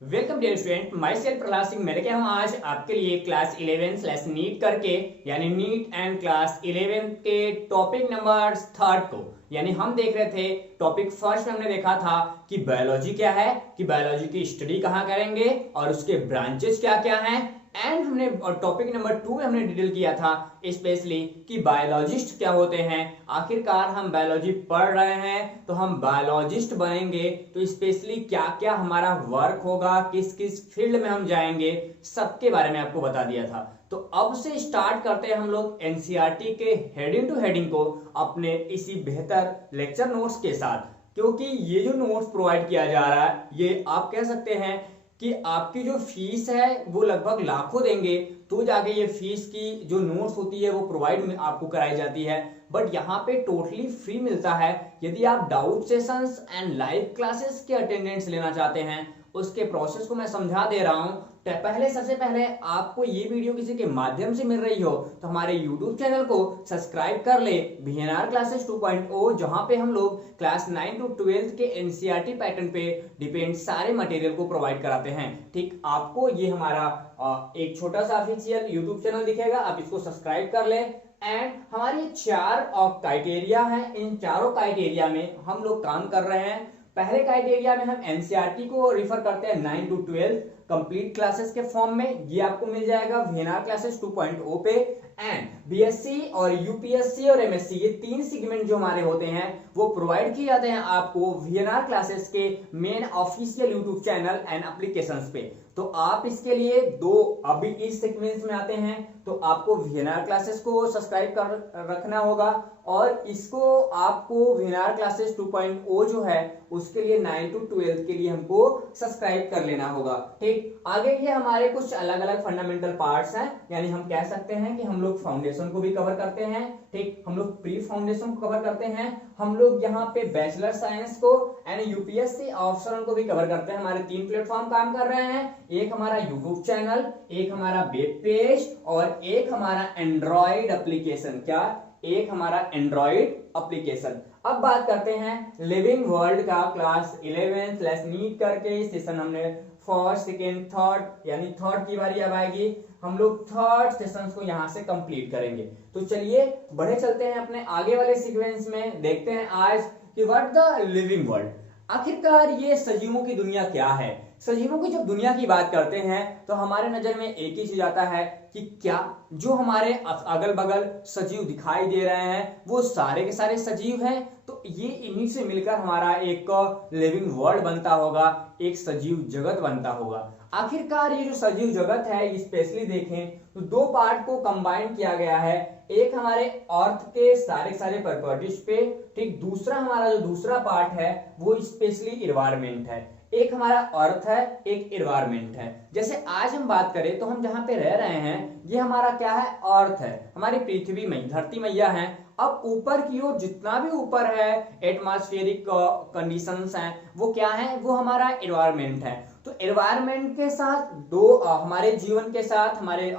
Welcome dear student, my self Prahlad Singh. मैं लेके हूँ आज आपके लिए क्लास 11 नीट करके यानी नीट एंड क्लास 11 के टॉपिक नंबर थर्ड को। यानी हम देख रहे थे टॉपिक फर्स्ट में हमने देखा था कि बायोलॉजी क्या है, कि बायोलॉजी की स्टडी कहाँ करेंगे और उसके ब्रांचेस क्या क्या हैं। एंड हमने टॉपिक नंबर 2 में हमने डिटेल किया था स्पेशली कि बायोलॉजिस्ट क्या होते हैं। आखिरकार हम बायोलॉजी पढ़ रहे हैं तो हम बायोलॉजिस्ट बनेंगे तो स्पेशली क्या क्या हमारा वर्क होगा, किस किस फील्ड में हम जाएंगे, सबके बारे में आपको बता दिया था। तो अब से स्टार्ट करते हैं हम लोग एनसीईआरटी के हेडिंग टू हेडिंग को अपने इसी बेहतर लेक्चर नोट्स के साथ, क्योंकि ये जो नोट्स प्रोवाइड किया जा रहा है ये आप कह सकते हैं कि आपकी जो फीस है वो लगभग लाखों देंगे तो जाके ये फीस की जो नोट्स होती है वो प्रोवाइड आपको कराई जाती है। बट यहाँ पे टोटली फ्री मिलता है। यदि आप doubt sessions and live classes के अटेंडेंस लेना चाहते हैं उसके प्रोसेस को मैं समझा दे रहा हूँ। सबसे पहले आपको ये वीडियो किसी के माध्यम से मिल रही हो तो हमारे यूट्यूब चैनल को सब्सक्राइब कर ले, VNR क्लासेस 2.0, जहां पे हम लोग क्लास 9 to 12 के एनसीईआरटी पैटर्न पे डिपेंड सारे मटेरियल को प्रोवाइड कराते हैं। ठीक, आपको ये हमारा एक छोटा सा ऑफिशियल यूट्यूब चैनल दिखेगा, आप इसको सब्सक्राइब कर ले। एंड हमारे 4 क्राइटेरिया हैं, इन चारों क्राइटेरिया में हम लोग काम कर रहे हैं। पहले क्राइटेरिया में हम एनसीईआरटी को रिफर करते हैं 9 to 12 कंप्लीट क्लासेस के फॉर्म में, ये आपको मिल जाएगा VNR क्लासेस 2.0 पे। एंड बीएससी और यूपीएससी और एमएससी ये 3 सेगमेंट जो हमारे होते हैं वो प्रोवाइड किए जाते हैं आपको VNR क्लासेस के main official YouTube channel and applications पे। तो आप इसके लिए अभी इस सीक्वेंस में आते हैं तो आपको VNR क्लासेस को सब्सक्राइब कर रखना होगा और इसको आपको VNR क्लासेस 2.0 जो है उसके लिए 9 to 12 के लिए हमको सब्सक्राइब कर लेना होगा। ठीक, आगे ये हमारे कुछ अलग अलग फंडामेंटल पार्ट्स हैं, यानी हम कह सकते हैं कि हम लोग फाउंडेशन को भी कवर करते हैं। ठीक, हम लोग प्री फाउंडेशन को कवर करते हैं, हम लोग यहाँ पे बैचलर साइंस को एंड यूपीएससी ऑप्शनल को भी कवर करते हैं। हमारे 3 प्लेटफॉर्म काम कर रहे हैं, एक हमारा यूट्यूब चैनल, एक हमारा वेब पेज और एक हमारा एंड्रॉइड एप्लीकेशन। क्या? एक हमारा एंड्रॉइड एप्लीकेशन। अब बात करते हैं लिविंग वर्ल्ड का क्लास 11 नीट करके सेशन हमने फर्स्ट सेकेंड थर्ड यानी थर्ड की बारी अब आएगी। हम लोग थर्ड सेशन को यहां से कंप्लीट करेंगे। तो चलिए बढ़े चलते हैं अपने आगे वाले सीक्वेंस में, देखते हैं आज कि व्हाट द लिविंग वर्ल्ड। आखिरकार ये सजीवों की दुनिया क्या है। सजीवों की जब दुनिया की बात करते हैं तो हमारे नजर में एक ही चीज आता है कि क्या जो हमारे अगल बगल सजीव दिखाई दे रहे हैं वो सारे के सारे सजीव हैं। तो ये इन्हीं से मिलकर हमारा एक लिविंग वर्ल्ड बनता होगा, एक सजीव जगत बनता होगा। आखिरकार ये जो सजीव जगत है स्पेशली देखें तो 2 पार्ट को कंबाइन किया गया है। एक हमारे अर्थ के सारे सारे प्रॉपर्टीज पे, ठीक, दूसरा हमारा जो दूसरा पार्ट है वो स्पेशली इन्वायरमेंट है। एक हमारा अर्थ है, एक इन्वायरमेंट है। जैसे आज हम बात करें तो हम जहां पे रह रहे हैं ये हमारा क्या है, अर्थ है, हमारी पृथ्वी में धरती मैया है। अब ऊपर की ओर जितना भी ऊपर है एटमॉस्फेरिक कंडीशंस हैं वो क्या है, वो हमारा एनवायरनमेंट है। तो एनवायरनमेंट के साथ हमारे जीवन के साथ हमारे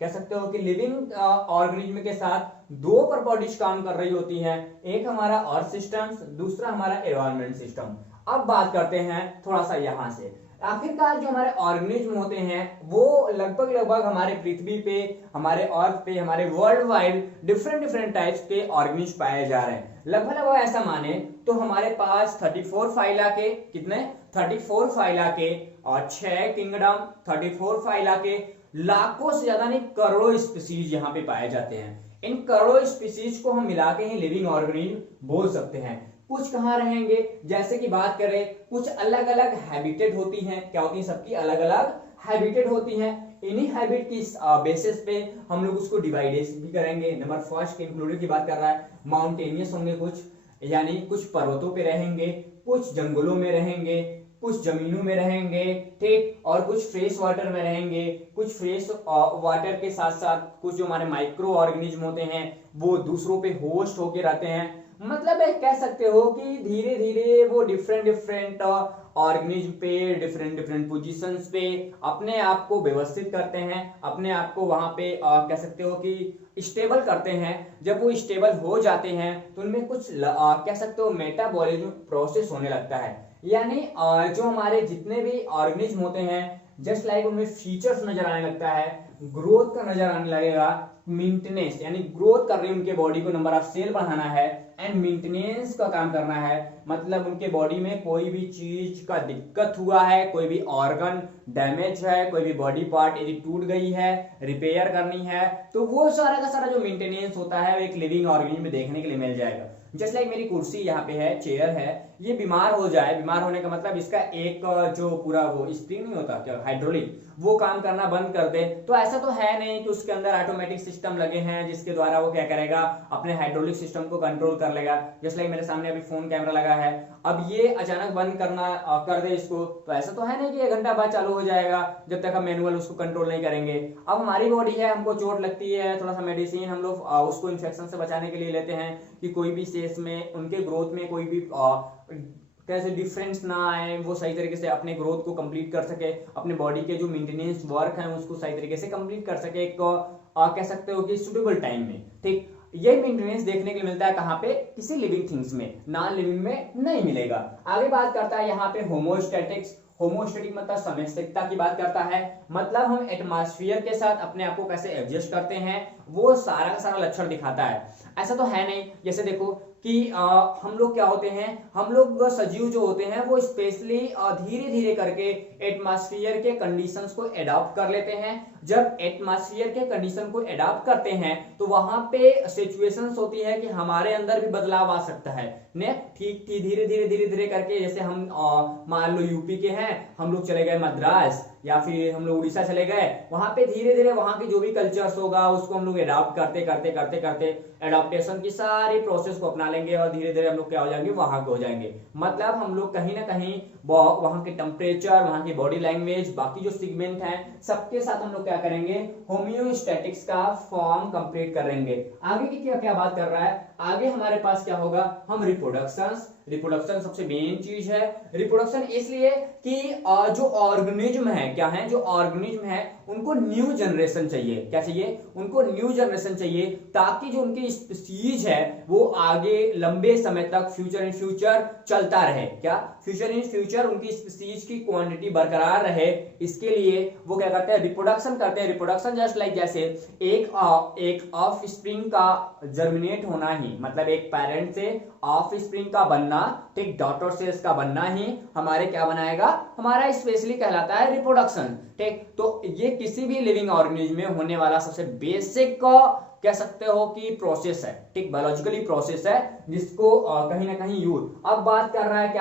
कह सकते हो कि लिविंग ऑर्गेनिज्म के साथ 2 प्रॉपर्टीज काम कर रही होती हैं, एक हमारा अर्थ सिस्टम, दूसरा हमारा एनवायरनमेंट सिस्टम। अब बात करते हैं थोड़ा सा यहां से, आखिरकार जो हमारे ऑर्गेनिज्म होते हैं वो लगभग हमारे पृथ्वी पे, हमारे अर्थ पे, हमारे वर्ल्ड वाइड डिफरेंट टाइप्स के ऑर्गेनिज्म पाए जा रहे हैं। लगभग ऐसा माने तो हमारे पास 34 फाइला के, कितने 34 फाइला के और 6 किंगडम, 34 फाइला के लाखों से ज्यादा नहीं करोड़ों स्पीसीज यहाँ पे पाए जाते हैं। इन करोड़ों स्पीसीज को हम मिला के ही लिविंग ऑर्गेनिज्म बोल सकते हैं। कुछ कहाँ रहेंगे, जैसे कि बात करें कुछ अलग अलग हैबिटेट होती हैं। क्या होती हैं, सबकी अलग अलग हैबिटेट होती हैं। इन्हीं हैबिट की बेसिस पे हम लोग उसको डिवाइड भी करेंगे। नंबर फर्स्ट के इंक्लूडेड की बात कर रहा है, माउंटेनियस होंगे कुछ, यानी कुछ पर्वतों पे रहेंगे, कुछ जंगलों में रहेंगे, कुछ जमीनों में रहेंगे, ठीक, और कुछ फ्रेश वाटर में रहेंगे। कुछ फ्रेश वाटर के साथ साथ कुछ जो हमारे माइक्रो ऑर्गेनिज्म होते हैं वो दूसरों पे होस्ट होके रहते हैं। मतलब कह सकते हो कि धीरे धीरे वो डिफरेंट ऑर्गेनिज्म पे डिफरेंट पोजीशंस पे अपने आप को व्यवस्थित करते हैं, अपने आप को वहां पे कह सकते हो कि स्टेबल करते हैं। जब वो स्टेबल हो जाते हैं तो उनमें कुछ कह सकते हो मेटाबॉलिज्म प्रोसेस होने लगता है। यानी जो हमारे जितने भी ऑर्गेनिज्म होते हैं जस्ट लाइक उनमें फीचर्स नजर आने लगता है, ग्रोथ का नजर आने लगेगा, मेंटेनेंस यानी ग्रोथ कर रही है उनके बॉडी को, नंबर ऑफ सेल बढ़ाना है एंड मेंटेनेंस का काम करना है, मतलब उनके बॉडी में कोई भी चीज का दिक्कत हुआ है, कोई भी ऑर्गन डैमेज है, कोई भी बॉडी पार्ट यदि टूट गई है, रिपेयर करनी है, तो वो सारा का सारा जो मेंटेनेंस होता है वो एक लिविंग ऑर्गेनिज्म में देखने के लिए मिल जाएगा। जस्ट लाइक मेरी कुर्सी यहाँ पे है, चेयर है, ये बीमार हो जाए, बीमार होने का मतलब इसका एक जो पूरा वो स्प्रिंग नहीं होता क्या, हाइड्रोलिक, वो काम करना बंद कर दे, तो ऐसा तो है नहीं कि उसके अंदर ऑटोमेटिक सिस्टम लगे हैं जिसके द्वारा वो क्या करेगा, अपने हाइड्रोलिक सिस्टम को कंट्रोल कर लेगा। जस्ट लाइक मेरे सामने अभी फोन कैमरा लगा है, अब ये अचानक बंद करना कर दे इसको, तो ऐसा तो है नहीं कि 1 घंटा बाद चालू हो जाएगा जब तक हम मैनुअल उसको कंट्रोल नहीं करेंगे। अब हमारी बॉडी है, हमको चोट लगती है, थोड़ा सा मेडिसिन हम लोग उसको इन्फेक्शन से बचाने के लिए लेते हैं कि कोई भी सेल्स में उनके ग्रोथ में कोई भी कैसे डिफरेंस ना आए, वो सही तरीके से अपने ग्रोथ को कंप्लीट कर सके, अपने बॉडी के जो मेंटेनेंस वर्क है उसको सही तरीके से कंप्लीट कर सके, एक कह सकते हो कि सुटेबल टाइम में। ठीक, ये मेंटेनेंस देखने के लिए मिलता है कहाँ पे, किसी लिविंग थिंग्स में, नॉन लिविंग में नहीं मिलेगा। आगे बात करता है यहाँ पे होमोस्टैटिक्स। होमोस्टैटिक मतलब समस्थितिकता की बात करता है, मतलब हम एटमॉस्फेयर के साथ अपने आप को कैसे एडजस्ट करते हैं, वो सारा का सारा लक्षण दिखाता है। ऐसा तो है नहीं, जैसे देखो कि हम लोग क्या होते हैं, हम लोग सजीव जो होते हैं वो स्पेशली धीरे धीरे करके एटमॉस्फेयर के कंडीशंस को एडॉप्ट कर लेते हैं। जब एटमॉस्फेयर के कंडीशन को एडॉप्ट करते हैं तो वहां पे सिचुएशंस होती है कि हमारे अंदर भी बदलाव आ सकता है ने, ठीक धीरे धीरे धीरे धीरे करके, जैसे हम मान लो यूपी के हैं, हम लोग चले गए मद्रास या फिर हम लोग उड़ीसा चले गए, वहां पे धीरे धीरे वहां की जो भी कल्चर्स होगा उसको हम लोग एडॉप्ट करते करते करते करते एडॉप्टेशन की सारी प्रोसेस को अपना लेंगे और धीरे धीरे हम लोग क्या हो जाएंगे, वहां के हो जाएंगे। मतलब हम लोग कहीं ना कहीं वहां के टेम्परेचर, वहां की बॉडी लैंग्वेज, बाकी जो सिगमेंट है सबके साथ हम लोग क्या करेंगे, होम्योस्टैटिक्स का फॉर्म कंप्लीट करेंगे। आगे की क्या क्या बात कर रहा है, आगे हमारे पास क्या होगा, हम रिप्रोडक्शन सबसे मेन चीज है। रिप्रोडक्शन इसलिए कि जो ऑर्गेनिज्म है, क्या है, जो ऑर्गेनिज्म है उनको न्यू जनरेशन चाहिए, क्या चाहिए, उनको न्यू जनरेशन चाहिए, ताकि जो उनकी स्पीसीज है वो आगे लंबे समय तक फ्यूचर इन फ्यूचर चलता रहे। क्या, फ्यूचर इन फ्यूचर उनकी स्पीसीज की क्वांटिटी बरकरार रहे, इसके लिए वो क्या करते हैं, रिप्रोडक्शन करते हैं। रिप्रोडक्शन जस्ट लाइक जैसे एक ऑफ स्प्रिंग का जर्मिनेट होना ही, मतलब एक पेरेंट से ऑफ स्प्रिंग का बनना, ठीक, डॉटर सेल्स का बनना ही हमारे क्या बनाएगा, हमारा स्पेशली कहलाता है रिप्रोडक्शन। ठीक, तो ये किसी भी लिविंग ऑर्गेनिज्म में होने वाला सबसे बेसिक कह सकते हो कि प्रोसेस है, ठीक, बायोलॉजिकली प्रोसेस है जिसको कहीं ना कहीं यूज। अब बात कर रहा है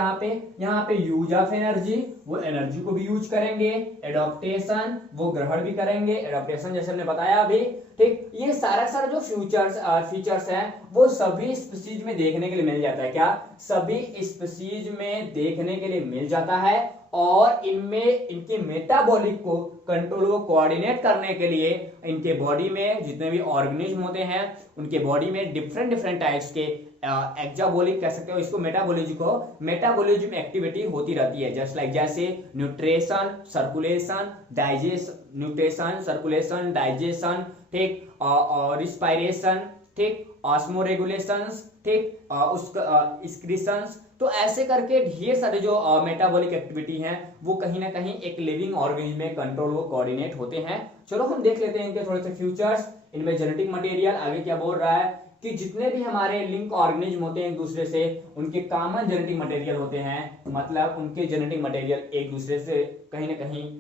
यहाँ पे यूज ऑफ एनर्जी, वो एनर्जी को भी यूज करेंगे, एडॉप्टेशन वो ग्रहण भी करेंगे, एडॉप्टेशन जैसे हमने बताया अभी। ठीक, ये सारा जो फीचर्स हैं वो सभी स्पीसीज में देखने के लिए मिल जाता है। क्या, सभी स्पीसीज में देखने के लिए मिल जाता है, और इनमें इनके मेटाबॉलिक को कंट्रोल को कोऑर्डिनेट करने के लिए इनके बॉडी में जितने भी ऑर्गेनिज्म होते हैं उनके बॉडी में डिफरेंट टाइप्स के एक्जाबोलिक कह सकते हो इसको, मेटाबॉलिज्म एक्टिविटी होती रहती है। जस्ट लाइक जैसे न्यूट्रिशन, सर्कुलेशन, डाइजेशन, ठीक, और रिस्पायरेशन, ठीक, ऑस्मोरेगुलेशंस, ठीक, उसका एक्सक्रीशंस, तो ऐसे करके ढेर सारे जो मेटाबॉलिक एक्टिविटी हैं वो कहीं ना कहीं एक लिविंग ऑर्गेनिज्म में कंट्रोल वो कोऑर्डिनेट होते हैं। चलो हम देख लेते हैं इनके थोड़े से फ्यूचर्स। इनमें जेनेटिक मटेरियल आगे क्या बोल रहा है कि जितने भी हमारे लिंक ऑर्गेनिज्म होते हैं एक दूसरे से, उनके कॉमन जेनेटिक मटेरियल होते हैं, मतलब उनके जेनेटिक मटेरियल एक दूसरे से कहीं ना कहीं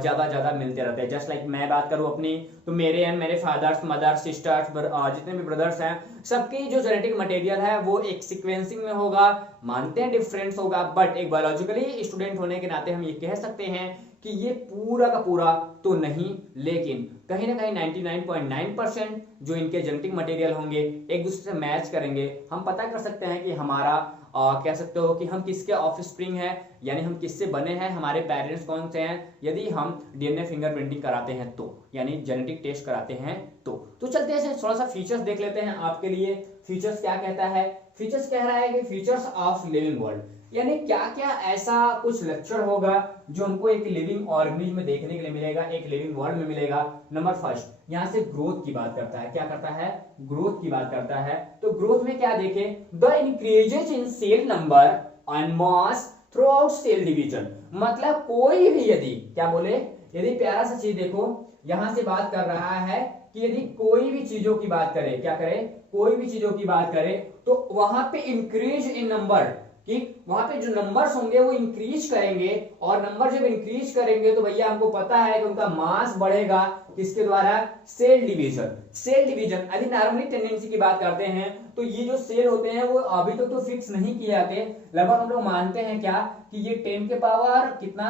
ज्यादा मिलते रहते हैं। जस्ट लाइक मैं बात करूं अपनी, तो मेरे एंड मेरे फादर्स, मदर्स, सिस्टर्स, जितने भी ब्रदर्स हैं, सबकी जो जेनेटिक मटेरियल है वो एक सीक्वेंसिंग में होगा, मानते हैं डिफरेंस होगा, बट एक बायोलॉजिकली स्टूडेंट होने के नाते हम ये कह सकते हैं कि ये पूरा का पूरा तो नहीं, लेकिन कहीं ना कहीं 99.9% जो इनके जेनेटिक मटेरियल होंगे एक दूसरे से मैच करेंगे। हम पता कर सकते हैं कि हमारा कह सकते हो कि हम किसके ऑफस्प्रिंग हैं, यानी हम किससे बने हैं, हमारे पेरेंट्स कौन से हैं, यदि हम डीएनए फिंगरप्रिंटिंग कराते हैं तो, यानी जेनेटिक टेस्ट कराते हैं तो चलते हैं थोड़ा सा फीचर्स देख लेते हैं आपके लिए। फीचर्स क्या कहता है, फीचर्स कह रहा है कि फीचर्स ऑफ लिविंग वर्ल्ड, यानी क्या क्या ऐसा कुछ लक्षण होगा जो हमको एक लिविंग ऑर्गेनिज्म में देखने के लिए मिलेगा, एक लिविंग वर्ल्ड में मिलेगा। नंबर फर्स्ट, यहां से ग्रोथ की बात करता है, क्या करता है, ग्रोथ की बात करता है। तो ग्रोथ में क्या देखें, the increases in cell number and mass throughout cell division, मतलब कोई भी यदि क्या बोले, यदि प्यारा सा चीज देखो, यहां से बात कर रहा है कि यदि कोई भी चीजों की बात करें, क्या करें, कोई भी चीजों की बात करें, तो वहां पे इंक्रीज इन नंबर, कि वहां पे जो नंबर्स होंगे वो इंक्रीज करेंगे, और नंबर जब इंक्रीज करेंगे तो भैया हमको पता है कि उनका मास बढ़ेगा, किसके द्वारा, सेल डिवीजन। सेल डिवीजन यदि नॉर्मली टेंडेंसी की बात करते हैं तो ये जो सेल होते हैं वो अभी तक तो फिक्स नहीं किए जाते, लगभग हम लोग मानते हैं क्या कि ये 10 के पावर कितना,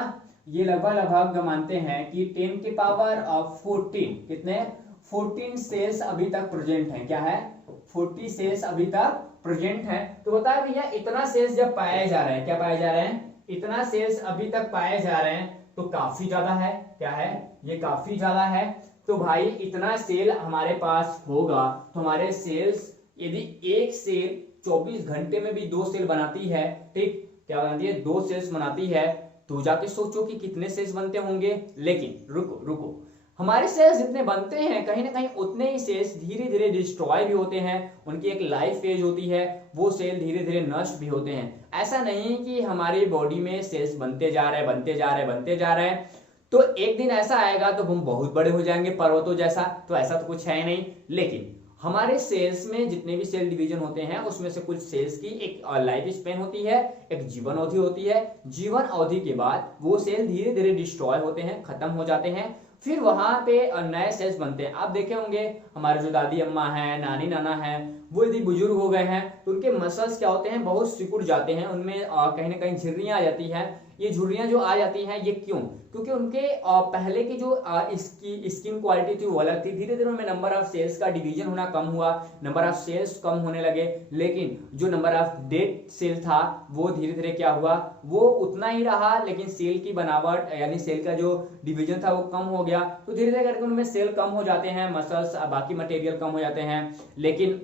ये लगभग मानते हैं कि 10 के पावर 14, कितने, 14 सेल्स अभी तक प्रेजेंट हैं, क्या है, 40 सेल्स अभी तक प्रेजेंट है। तो बताया भैया इतना सेल्स जब पाए जा रहे हैं, क्या पाए जा रहे हैं, इतना सेल्स अभी तक पाए जा रहे हैं, तो काफी ज्यादा है, क्या है, ये काफी ज्यादा है। तो भाई इतना सेल हमारे पास होगा तो हमारे सेल्स, यदि एक सेल 24 घंटे में भी 2 सेल बनाती है, ठीक, क्या बनाती है, 2 सेल्स बनाती है, तो जाके सोचो कि कितने सेल्स बनते होंगे। लेकिन रुको, हमारे सेल्स जितने बनते हैं कहीं ना कहीं उतने ही सेल्स धीरे धीरे डिस्ट्रॉय भी होते हैं, उनकी एक लाइफ फेज होती है, वो सेल धीरे धीरे नष्ट भी होते हैं। ऐसा नहीं कि हमारी बॉडी में सेल्स बनते जा रहे हैं तो एक दिन ऐसा आएगा तो हम बहुत बड़े हो जाएंगे पर्वतों जैसा, तो ऐसा तो कुछ है नहीं। लेकिन हमारे सेल्स में जितने भी सेल डिवीजन होते हैं उसमें से कुछ सेल्स की एक लाइफ स्पेन होती है, एक जीवन अवधि होती है। जीवन अवधि के बाद वो सेल धीरे धीरे डिस्ट्रॉय होते हैं, खत्म हो जाते हैं, फिर वहां पे नए सेल्स बनते हैं। आप देखे होंगे हमारे जो दादी अम्मा है, नानी नाना है, वो यदि बुजुर्ग हो गए हैं तो उनके मसल्स क्या होते हैं, बहुत सिकुड़ जाते हैं, उनमें कहीं ना कहीं झुर्रियां आ जाती है। ये झुर्रियां जो आ जाती हैं ये क्यों, क्योंकि उनके पहले की जो इसकी स्किन क्वालिटी थी वो अलग थी, धीरे धीरे उनमें नंबर ऑफ सेल्स का डिवीजन होना कम हुआ, नंबर ऑफ सेल्स कम होने लगे, लेकिन जो नंबर ऑफ डेड सेल था वो धीरे धीरे क्या हुआ, वो उतना ही रहा, लेकिन सेल की बनावट यानी सेल का जो डिवीजन था वो कम हो गया। तो धीरे धीरे करके उनमें सेल कम हो जाते हैं, मसल्स बाकी मटेरियल कम हो जाते हैं। लेकिन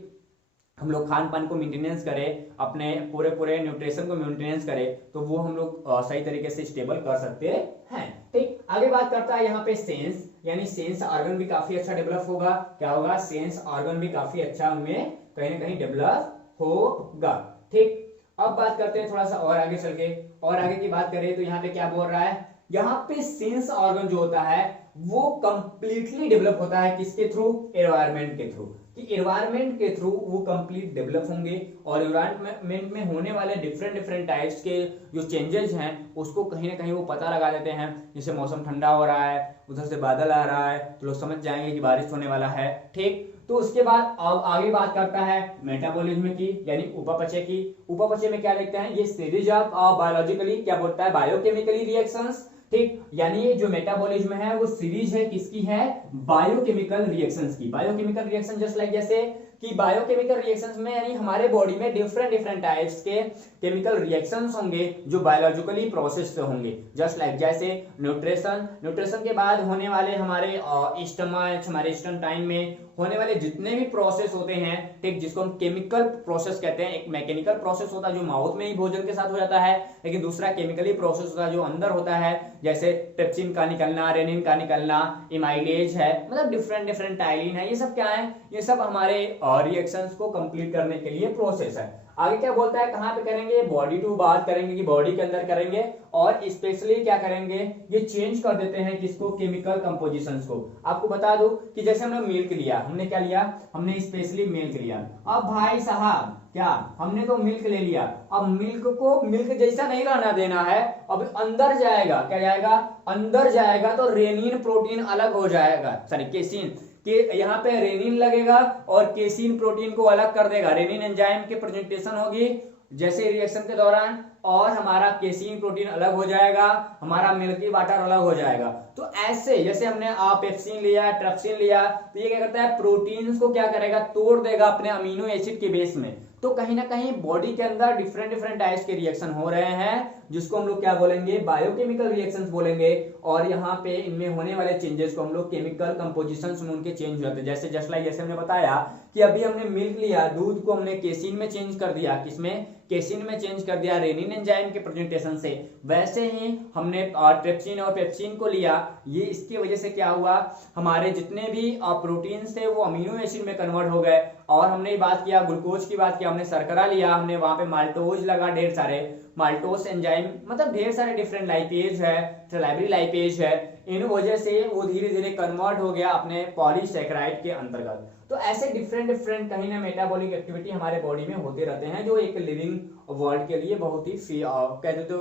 हम लोग खान पान को मेंटेनेंस करें, अपने पूरे न्यूट्रिशन को मेंटेनेंस करें, तो वो हम लोग सही तरीके से स्टेबल कर सकते हैं। ठीक, आगे बात करता है यहाँ पे सेंस, यानी सेंस ऑर्गन भी काफी अच्छा डेवलप होगा, क्या होगा, सेंस ऑर्गन भी काफी अच्छा उनमें कहीं ना कहीं डेवलप होगा। ठीक, अब बात करते हैं थोड़ा सा और आगे चल के, और आगे की बात करें तो यहाँ पे क्या बोल रहा है, यहाँ पे सेंस ऑर्गन जो होता है वो कंप्लीटली डेवलप होता है, किसके थ्रू, एनवायरनमेंट के थ्रू, कि एनवायरनमेंट के थ्रू वो कंप्लीट डेवलप होंगे, और एनवायरनमेंट में होने वाले डिफरेंट टाइप्स के जो चेंजेस हैं उसको कहीं ना कहीं वो पता लगा देते हैं। जैसे मौसम ठंडा हो रहा है, उधर से बादल आ रहा है, तो लोग समझ जाएंगे कि बारिश होने वाला है। ठीक, तो उसके बाद अब आगे बात करता है मेटाबॉलिज्म की, यानी उपापचय की। उपापचय में क्या लिखते हैं, ये सीरीज ऑफ बायोलॉजिकली क्या बोलता है, बायोकेमिकली रिएक्शंस। ठीक, यानी ये जो मेटाबॉलिज्म है वो सीरीज है, किसकी है, बायोकेमिकल रिएक्शंस की। बायोकेमिकल रिएक्शन जस्ट लाइक जैसे कि बायोकेमिकल रिएक्शंस में यानी हमारे बॉडी में डिफरेंट टाइप्स के केमिकल रिएक्शंस होंगे जो बायोलॉजिकली प्रोसेस पे होंगे, जस्ट लाइक जैसे न्यूट्रिशन के बाद होने वाले हमारे स्टमच, हमारे स्टमटाइन में होने वाले जितने भी प्रोसेस होते हैं, ठीक, जिसको हम केमिकल प्रोसेस कहते हैं। एक मैकेनिकल प्रोसेस होता है जो माउथ में ही भोजन के साथ हो जाता है, लेकिन दूसरा केमिकली प्रोसेस होता है जो अंदर होता है, जैसे पेप्सिन का निकलना, रेनिन का निकलना, इमाइलेज है, मतलब डिफरेंट टाइलिन है, ये सब क्या है, ये सब हमारे रिएक्शंस को कंप्लीट करने के लिए प्रोसेस है। आगे क्या बोलता है, कहां पे करेंगे, बॉडी टू बात करेंगे कि बॉडी के अंदर करेंगे, और स्पेशली क्या करेंगे, ये चेंज कर देते हैं किसको, केमिकल कंपोजिशंस को। आपको बता दूं कि जैसे हमने मिल्क लिया, हमने क्या लिया, हमने स्पेशली मिल्क लिया। अब भाई साहब क्या, हमने तो मिल्क ले लिया, अब मिल्क को मिल्क जैसा नहीं रहना देना है, अब अंदर जाएगा, क्या जाएगा, अंदर जाएगा तो रेनिन प्रोटीन अलग हो जाएगा, सॉरी केसिन कि यहाँ पे रेनिन लगेगा और केसिन प्रोटीन को अलग कर देगा। रेनिन एंजाइम की प्रेजेंटेशन होगी जैसे रिएक्शन के दौरान, और हमारा केसिन प्रोटीन अलग हो जाएगा, हमारा मिल्की वाटर अलग हो जाएगा। तो ऐसे जैसे हमने पेप्सिन लिया, ट्रिप्सिन लिया, तो ये क्या करता है, प्रोटीन्स को क्या करेगा, तोड़ देगा अपने अमीनो एसिड के बेस में। तो कहीं ना कहीं बॉडी के अंदर डिफरेंट टाइप्स के रिएक्शन हो रहे हैं, जिसको हम लोग क्या बोलेंगे, बायोकेमिकल रिएक्शंस बोलेंगे। और यहाँ पे इनमें होने वाले चेंजेस को हम लोग केमिकल कंपोजिशंस में उनके चेंज हो जाते हैं। जैसे जस्ट लाइक जैसे हमने बताया कि अभी हमने मिल्क लिया, दूध को हमने केसिन में चेंज कर दिया, किसमें, केसिन में चेंज कर दिया रेनिन एंजाइम के प्रेजेंटेशन से। वैसे ही हमने ट्रिप्सिन और पेप्सिन को लिया, ये इसकी वजह से क्या हुआ, हमारे जितने भी प्रोटीन थे वो अमीनो एसिड में कन्वर्ट हो गए। और हमने बात किया ग्लूकोज की, बात किया हमने शर्करा लिया, हमने वहां पे माल्टोज लगा, ढेर सारे माल्टोस एंजाइम, मतलब ढेर सारे डिफरेंट लाइपेज है, ट्राइब्री लाइपेज है, इन वजह से वो धीरे धीरे कन्वर्ट हो गया अपने पॉलीसैकेराइड के अंतर्गत। तो ऐसे डिफरेंट डिफरेंट कहीं ना मेटाबॉलिक एक्टिविटी हमारे बॉडी में होते रहते हैं, जो एक लिविंग वर्ल्ड के लिए बहुत ही कहते तो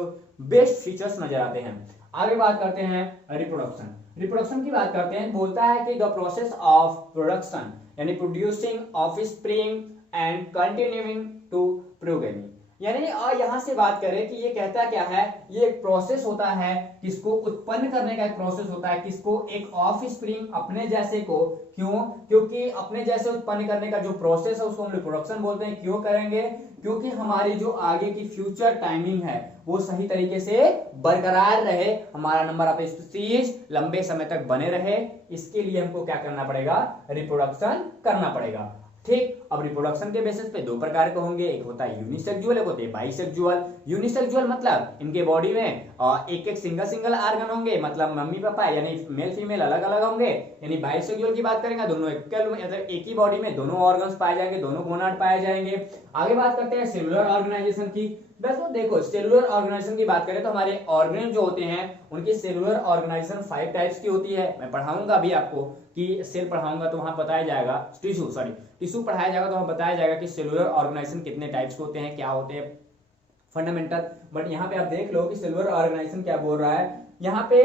बेस्ट फीचर्स नजर आते हैं। आगे बात करते हैं रिप्रोडक्शन। रिप्रोडक्शन की बात करते हैं, बोलता है कि द प्रोसेस ऑफ प्रोडक्शन यानी producing offspring and continuing to progeny, यानी यहां से बात करें कि ये कहता क्या है, ये एक प्रोसेस होता है, किसको उत्पन्न करने का एक प्रोसेस होता है, किसको, एक ऑफ स्प्रिंग अपने जैसे को। क्यों? क्योंकि अपने जैसे उत्पन्न करने का जो प्रोसेस है उसको हम रिप्रोडक्शन बोलते हैं। क्यों करेंगे? क्योंकि हमारी जो आगे की फ्यूचर टाइमिंग है वो सही तरीके से बरकरार रहे, हमारा नंबर ऑफ स्पीशीज लंबे समय तक बने रहे, इसके लिए हमको क्या करना पड़ेगा, रिप्रोडक्शन करना पड़ेगा। ठीक, अब रिप्रोडक्शन के बेसिस पे दो प्रकार के होंगे, एक होता है यूनिसेक्सुअल, एक होते हैं बाइसेक्सुअल। यूनिसेक्सुअल मतलब इनके बॉडी में एक एक सिंगल सिंगल ऑर्गन होंगे, मतलब मम्मी पापा यानी मेल फीमेल अलग अलग होंगे। यानी बाइसेक्सुअल की बात करेंगे दोनों एक ही बॉडी में दोनों ऑर्गन्स पाए जाएंगे, दोनों गोनाड पाए जाएंगे। आगे बात करते हैं सेलुलर ऑर्गेनाइजेशन की। दोस्तों देखो, सेलुलर ऑर्गेनाइजेशन की बात करें तो हमारे ऑर्गेन जो होते हैं उनकी सेलुलर ऑर्गेनाइजेशन 5 टाइप्स की होती है। मैं पढ़ाऊंगा अभी आपको कि सेल पढ़ाऊंगा तो वहां बताया जाएगा, टिश्यू पढ़ाया जाएगा तो वहां बताया जाएगा कि सेलुलर ऑर्गेनाइजेशन कितने टाइप्स के होते हैं, क्या होते हैं फंडामेंटल। बट यहाँ पे आप देख लो कि सेलुलर ऑर्गेनाइजेशन क्या बोल रहा है, यहाँ पे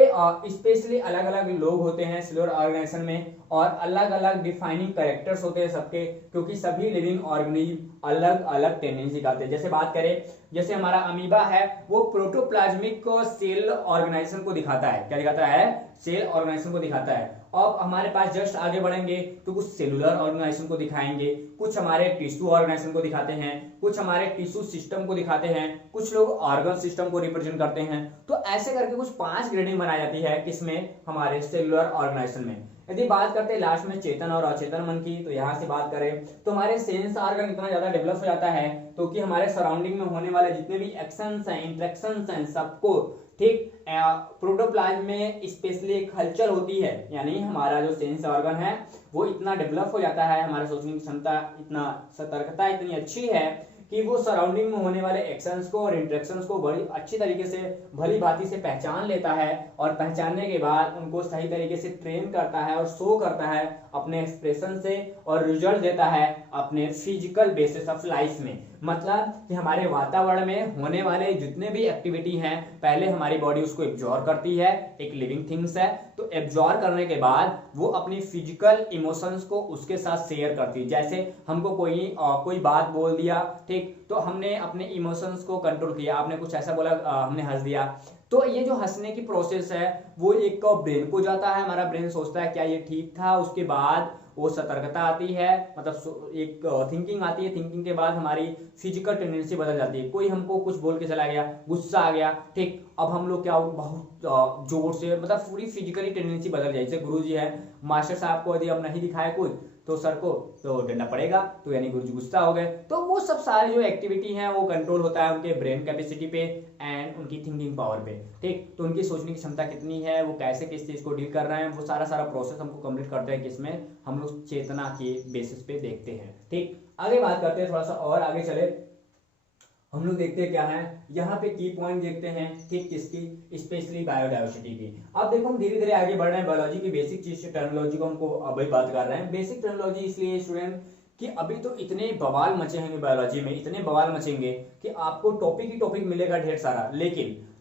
स्पेशली अलग अलग लोग होते हैं सेलुलर ऑर्गेनाइजेशन में, और अलग अलग डिफाइनिंग कैरेक्टर्स होते हैं सबके, क्योंकि सभी लिविंग ऑर्गेनिज्म अलग अलग टेंडेंसी दिखाते हैं। जैसे बात करें, जैसे हमारा अमीबा है वो प्रोटोप्लाज्मिक सेल ऑर्गेनाइजेशन को दिखाता है। क्या दिखाता है? सेल ऑर्गेनाइजेशन को दिखाता है। अब हमारे पास जस्ट आगे बढ़ेंगे तो कुछ सेलुलर ऑर्गेनाइजेशन को दिखाएंगे, कुछ हमारे टिश्यू ऑर्गेनाइजेशन को दिखाते हैं, कुछ हमारे टिश्यू सिस्टम को दिखाते हैं, कुछ लोग ऑर्गन सिस्टम को रिप्रेजेंट करते हैं। तो ऐसे करके कुछ 5 ग्रेडिंग बनाई जाती है, किसमें, हमारे सेलुलर ऑर्गेनाइजेशन में। यदि बात करते हैं लास्ट में चेतन और अचेतन मन की, तो यहां से बात करें तो हमारे सेंस ऑर्गन इतना ज्यादा डेवलप हो जाता है तो कि हमारे सराउंडिंग में होने वाले जितने भी एक्शंस हैं, इंटरेक्शंस हैं, सबको, ठीक, प्रोटोप्लाज्म में स्पेशली एक हलचल होती है। यानी हमारा जो सेंस ऑर्गन है वो इतना डेवलप हो जाता है, हमारे सोचने की क्षमता, इतना सतर्कता इतनी अच्छी है कि वो सराउंडिंग में होने वाले एक्शंस को और इंटरेक्शंस को बड़ी अच्छी तरीके से भली भांति से पहचान लेता है, और पहचानने के बाद उनको सही तरीके से ट्रेन करता है और शो करता है अपने एक्सप्रेशन से, और रिजल्ट देता है अपने फिजिकल बेसिस ऑफ लाइफ में। मतलब कि हमारे वातावरण में होने वाले जितने भी एक्टिविटी हैं पहले हमारी बॉडी उसको एब्जॉर्ब करती है, एक लिविंग थिंग्स है, तो एब्जॉर्ब करने के बाद वो अपनी फिजिकल इमोशंस को उसके साथ शेयर करती है। जैसे हमको कोई बात बोल दिया, ठीक, तो हमने अपने इमोशंस को कंट्रोल किया, आपने कुछ ऐसा बोला, हमने हंस दिया, तो ये जो हंसने की प्रोसेस है वो एक ब्रेन को जाता है, हमारा ब्रेन सोचता है क्या ये ठीक था, उसके बाद वो सतर्कता आती है, मतलब एक थिंकिंग आती है, थिंकिंग के बाद हमारी फिजिकल टेंडेंसी बदल जाती है। कोई हमको कुछ बोल के चला गया, गुस्सा आ गया, ठीक, अब हम लोग क्या, बहुत जोर से, मतलब पूरी फिजिकली टेंडेंसी बदल जाए। जैसे गुरु जी है, मास्टर साहब को यदि अब नहीं दिखाए कुछ तो सर को तो डंडा पड़ेगा, तो यानी गुरु जी गुस्सा हो गए। तो वो सब सारी जो एक्टिविटी है वो कंट्रोल होता है उनके ब्रेन कैपेसिटी पे एंड उनकी थिंकिंग पावर पे, ठीक। तो उनकी सोचने की क्षमता कितनी है, वो कैसे किस चीज को डील कर रहे हैं, वो सारा सारा प्रोसेस हमको कंप्लीट करते हैं, किसमें, हम लोग चेतना के बेसिस पे देखते हैं, ठीक। आगे बात करते हैं, थोड़ा सा और आगे चले, हम लोग देखते हैं क्या है, यहाँ पे की पॉइंट देखते हैं, ठीक, किसकी, स्पेशली बायोडाइवर्सिटी की। अब देखो हम धीरे धीरे आगे बढ़ रहे हैं, बायोलॉजी की बेसिक चीज टर्मिनोलॉजी को हमको अभी बात कर रहे हैं। बेसिक टर्मिनोलॉजी इसलिए स्टूडेंट कि अभी तो इतने बवाल मचे हैं बायोलॉजी में, इतने बवाल मचेंगे कि आपको टॉपिक ही टॉपिक मिलेगा ढेर सारा।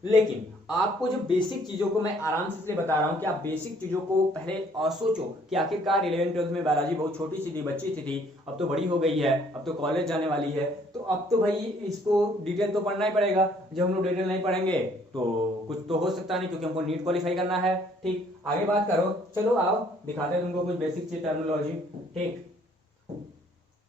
लेकिन आपको जो बेसिक चीजों को मैं आराम से इसलिए बता रहा हूं कि आप बेसिक चीजों को पहले सोचो कि आखिरकार 11th-12th में बायोलॉजी बहुत छोटी सी थी, बच्ची सी थी, अब तो बड़ी हो गई है, अब तो कॉलेज जाने वाली है, तो अब तो भाई इसको डिटेल तो पढ़ना ही पड़ेगा। जब हम लोग डिटेल नहीं पढ़ेंगे तो कुछ तो हो सकता नहीं, क्योंकि हमको नीट क्वालिफाई करना है, ठीक। आगे बात करो, चलो आओ दिखाते हैं तुमको कुछ बेसिक चीज टर्मिनोलॉजी, ठीक।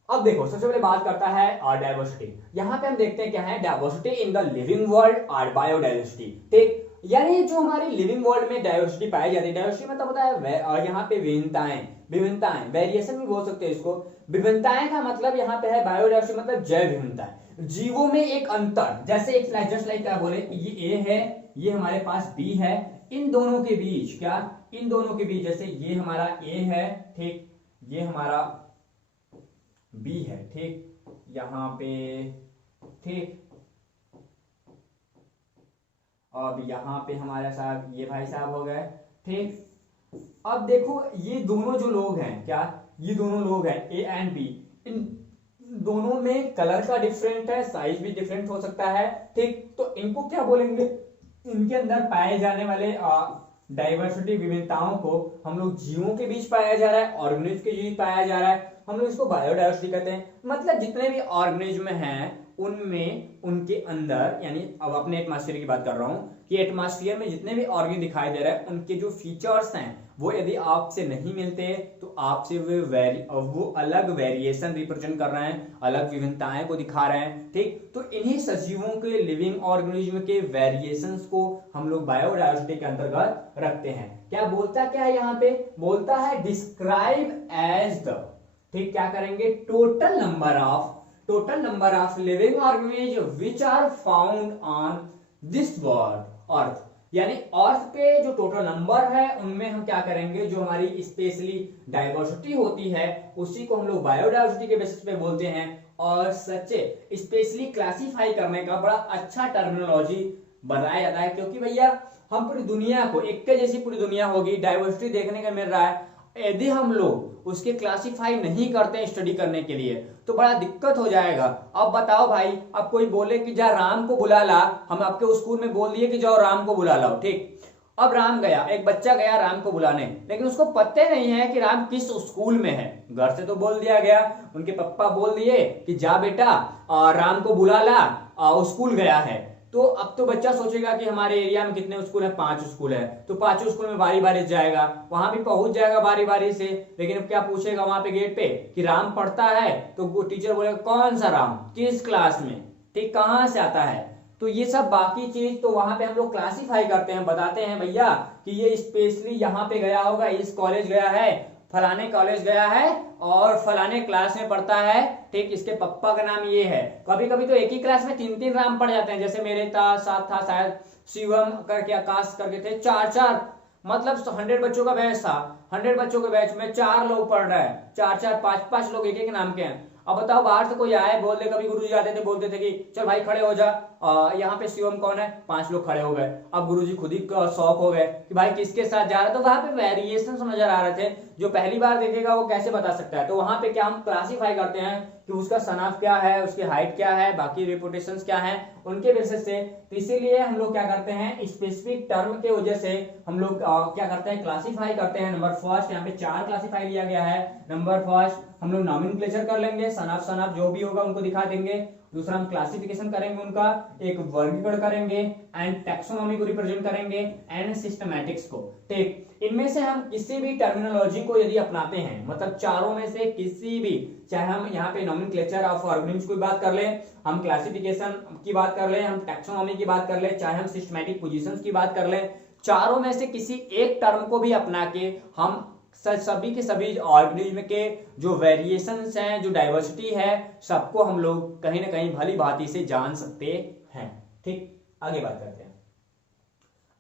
अब देखो सबसे पहले बात करता है डायवर्सिटी। यहां पे हम देखते हैं क्या है, diversity in the living world और बायोडाइवर्सिटी, ठीक। यानी जो हमारी लिविंग वर्ल्ड में डायवर्सिटी पाई जाती है, डायवर्सिटी मतलब होता है यहाँ पे विभिन्नताएं, वेरिएशन भी बोल सकते हैं इसको। विभिन्नताएं का मतलब यहाँ पे है बायोडाइवर्सिटी मतलब जैव विभिन्नताएं, जीवों में एक अंतर, जैसे एक जस्ट लाइक क्या बोले, ये ए है, ये हमारे पास बी है, इन दोनों के बीच क्या, इन दोनों के बीच, जैसे ये हमारा ए है, ठीक, ये हमारा बी है, ठीक, यहाँ पे, ठीक, अब यहाँ पे हमारा साहब ये भाई साहब हो गए, ठीक। अब देखो ये दोनों जो लोग हैं, क्या ये दोनों लोग हैं ए एंड बी, इन दोनों में कलर का डिफरेंट है, साइज भी डिफरेंट हो सकता है, ठीक। तो इनको क्या बोलेंगे, इनके अंदर पाए जाने वाले डाइवर्सिटी विभिन्नताओं को हम लोग जीवों के बीच पाया जा रहा है, ऑर्गेनिज्म के बीच पाया जा रहा है, हम लोग इसको बायोडाइवर्सिटी कहते हैं। मतलब जितने भी ऑर्गेनिज्म हैं उनमें उनके अंदर, यानी अब अपने एटमॉस्फेयर की बात कर रहा हूं कि एटमॉस्फेयर में जितने भी ऑर्गेनिज्म दिखाई दे रहे हैं उनके जो फीचर्स हैं वो यदि आपसे नहीं मिलते तो आपसे वो अलग वेरिएशन रिप्रेजेंट कर रहे हैं, अलग विभिन्नताएं को दिखा रहे हैं, ठीक। तो इन्हीं सजीवों के, लिविंग ऑर्गेनिज्म के वेरिएशंस को हम लोग बायोडाइवर्सिटी के अंतर्गत रखते हैं। क्या बोलता, क्या है यहाँ पे बोलता है डिस्क्राइब एज द, ठीक, क्या करेंगे, total number of living organism which are found on this world earth, यानी अर्थ पे जो टोटल नंबर है उनमें हम क्या करेंगे, जो हमारी स्पेशली डाइवर्सिटी होती है उसी को हम लोग बायोडाइवर्सिटी के बेसिस पे बोलते हैं। और सच्चे स्पेशली क्लासिफाई करने का बड़ा अच्छा टर्मिनोलॉजी बनाया जाता है, क्योंकि भैया हम पूरी दुनिया को, एक के जैसी पूरी दुनिया होगी, डाइवर्सिटी देखने का मिल रहा है, यदि हम लोग उसके क्लासिफाई नहीं करते हैं स्टडी करने के लिए तो बड़ा दिक्कत हो जाएगा। अब बताओ भाई, अब कोई बोले कि जा राम को बुला ला, हम आपके स्कूल में बोल दिए कि जाओ राम को बुला लाओ, ठीक। अब राम गया, एक बच्चा गया राम को बुलाने, लेकिन उसको पता नहीं है कि राम किस स्कूल में है। घर से तो बोल दिया गया, उनके पापा बोल दिए कि जा बेटा राम को बुला ला, स्कूल गया है। तो अब तो बच्चा सोचेगा कि हमारे एरिया में कितने स्कूल है, 5 स्कूल है, तो 5 स्कूल में बारी बारी जाएगा, वहां भी पहुंच जाएगा बारी बारी से। लेकिन अब क्या पूछेगा वहां पे गेट पे कि राम पढ़ता है, तो वो टीचर बोलेगा कौन सा राम, किस क्लास में, ठीक, कहां से आता है। तो ये सब बाकी चीज तो वहां पे हम लोग क्लासिफाई करते हैं, बताते हैं भैया कि ये स्पेशली यहाँ पे गया होगा, इस कॉलेज गया है, फलाने कॉलेज गया है और फलाने क्लास में पढ़ता है, ठीक, इसके पापा का नाम ये है। कभी कभी तो एक ही क्लास में 3-3 राम पढ़ जाते हैं, जैसे मेरे साथ था शायद शिवम करके, आकाश करके थे, 4-4, मतलब 100 बच्चों का बैच था, 100 बच्चों के बैच में 4 लोग पढ़ रहे हैं, 4-4 5-5 लोग एक एक नाम के हैं। अब बताओ बाहर से कोई आए बोल दे, कभी गुरुजी आते थे बोलते थे कि चल भाई खड़े हो जा, यहाँ पे शिवम कौन है, 5 लोग खड़े हो गए। अब गुरुजी खुद ही शौक हो गए कि भाई किसके साथ जा रहा है, तो वहां पे वेरिएशन नजर आ रहे थे, जो पहली बार देखेगा वो कैसे बता सकता है। तो वहां पे क्या हम क्लासिफाई करते हैं कि उसका सनाफ क्या है, उसकी हाइट क्या है, बाकी रेपुटेशन क्या है, उनके बेसिस से। तो इसीलिए हम लोग क्या करते हैं, स्पेसिफिक टर्म के वजह से हम लोग क्या करते हैं, क्लासिफाई करते हैं। नंबर फर्स्ट, यहाँ पे 4 क्लासिफाई लिया गया है। नंबर फर्स्ट हम लोग नॉमेनक्लेचर कर लेंगे, सनाफ जो भी होगा उनको दिखा देंगे। दूसरा हम क्लासिफिकेशन करेंगे, उनका एक वर्गीकरण करेंगे, एंड टैक्सोनॉमी को रिप्रेजेंट करेंगे, एंड सिस्टमैटिक्स को, ठीक। इनमें से हम किसी भी टर्मिनोलॉजी को यदि अपनाते हैं, मतलब चारों में से किसी भी, चाहे हम यहाँ पे नॉमेनक्लेचर ऑफ ऑर्गेनिज्म की बात कर ले, हम क्लासिफिकेशन की बात कर ले, हम टैक्सोनॉमी की बात कर ले, चाहे हम सिस्टमैटिक पोजीशंस की बात कर ले, चारों में से किसी एक टर्म को भी अपना के हम सभी के सभी ऑर्गेनिज्म के जो वेरिएशंस हैं, जो डाइवर्सिटी है, सबको हम लोग कहीं ना कहीं भली भांति से जान सकते हैं, ठीक। आगे बात करते हैं,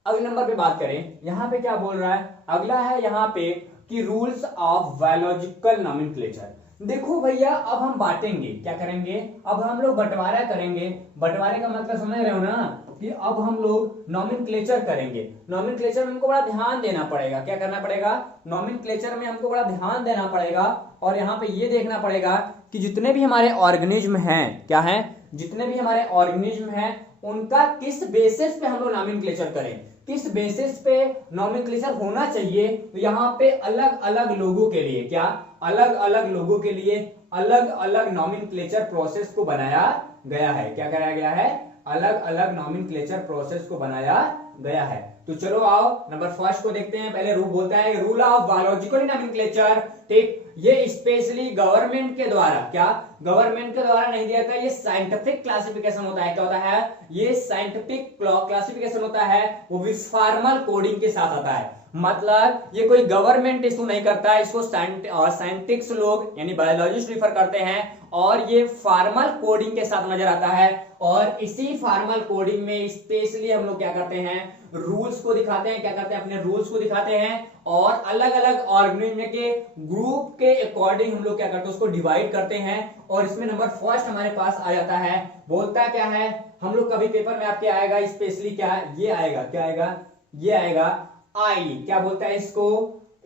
अगले नंबर पे बात करें, यहाँ पे क्या बोल रहा है, अगला है यहाँ पे कि रूल्स ऑफ बायोलॉजिकल नॉमेनक्लेचर। देखो भैया अब हम बांटेंगे, क्या करेंगे, अब हम लोग बंटवारा करेंगे। बंटवारे का मतलब समझ रहे हो ना, कि अब हम लोग नॉमेनक्लेचर करेंगे। नॉमेनक्लेचर में हमको बड़ा ध्यान देना पड़ेगा, क्या करना पड़ेगा, नॉमेनक्लेचर में हमको बड़ा ध्यान देना पड़ेगा। और यहाँ पे ये देखना पड़ेगा कि जितने भी हमारे ऑर्गेनिज्म हैं, क्या है, जितने भी हमारे ऑर्गेनिज्म हैं उनका किस बेसिस पे हम लोग नॉमेनक्लेचर करें, किस बेसिस पे नॉमेनक्लेचर होना चाहिए। तो यहाँ पे अलग अलग लोगों के लिए, क्या, अलग अलग लोगों के लिए अलग अलग नॉमेनक्लेचर प्रोसेस को बनाया गया है। क्या कराया गया है, अलग अलग नॉमेनक्लेचर प्रोसेस को बनाया गया है। तो चलो आओ नंबर फर्स्ट को देखते हैं। पहले रूल बोलता है रूल ऑफ बायोलॉजिकल नॉमेनक्लेचर, ठीक। ये स्पेशली गवर्नमेंट के द्वारा, क्या, गवर्नमेंट के द्वारा नहीं दिया था, ये साइंटिफिक क्लासिफिकेशन होता है। क्या होता है, ये साइंटिफिक क्लासिफिकेशन होता है, वो भी फॉर्मल कोडिंग के साथ आता है। मतलब ये कोई गवर्नमेंट इशू नहीं करता है, इसको साइंटिस्ट लोग यानी बायोलॉजिस्ट रिफर करते हैं, और ये फॉर्मल कोडिंग के साथ नजर आता है। और इसी फॉर्मल कोडिंग में स्पेशली हम लोग क्या करते हैं, रूल्स को दिखाते हैं, क्या करते हैं, अपने रूल्स को दिखाते हैं, और अलग अलग ऑर्गेनिज्म के ग्रुप के अकॉर्डिंग हम लोग क्या करते हैं, उसको डिवाइड करते हैं। और इसमें नंबर फर्स्ट हमारे पास आ जाता है, बोलता क्या है, हम लोग कभी पेपर में आपके आएगा स्पेशली क्या ये आएगा, क्या आएगा, ये आएगा आई, क्या बोलता है इसको,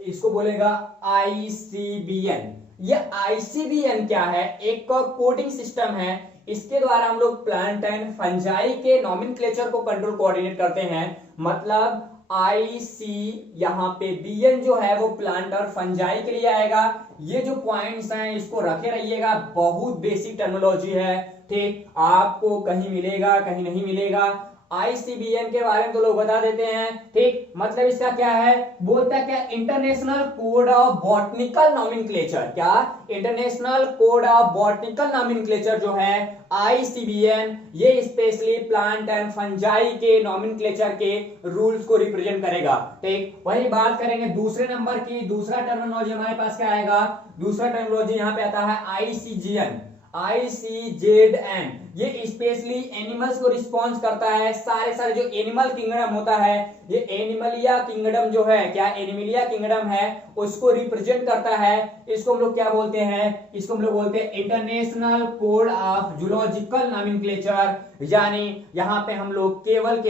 इसको बोलेगा आईसीबीएन। ये आईसीबीएन क्या है, एक कोडिंग सिस्टम है, इसके द्वारा हम लोग प्लांट एंड फंजाई के नॉमेनक्लेचर को कंट्रोल कोऑर्डिनेट करते हैं। मतलब आईसी यहाँ पे बीएन जो है वो प्लांट और फंजाई के लिए आएगा। ये जो पॉइंट्स हैं इसको रखे रहिएगा, बहुत बेसिक टर्मिनोलॉजी है, ठीक, आपको कहीं मिलेगा कहीं नहीं मिलेगा। आईसीबीएन के बारे में तो लोग बता देते हैं, ठीक, मतलब इसका क्या है, बोलता है क्या, international code of botanical nomenclature, क्या, international code of botanical nomenclature जो है आईसीबीएन, ये स्पेशली प्लांट एंड फंजाई के नॉमेनक्लेचर के रूल्स को रिप्रेजेंट करेगा, ठीक। वही बात करेंगे दूसरे नंबर की, दूसरा टर्मिनोलॉजी हमारे पास क्या आएगा, दूसरा टर्मिनोलॉजी यहाँ पे आता है आईसीजीएन, ICZN, ये स्पेशली एनिमल्स को रिस्पॉन्स करता है। सारे जो एनिमल किंगडम होता है, ये एनिमलिया किंगडम जो है, क्या एनिमलिया किंगडम है, उसको रिप्रेजेंट करता है। इसको हम लोग क्या बोलते हैं, इसको हम लोग बोलते हैं international code of zoological nomenclature, यानी यहाँ पे हम लोग केवल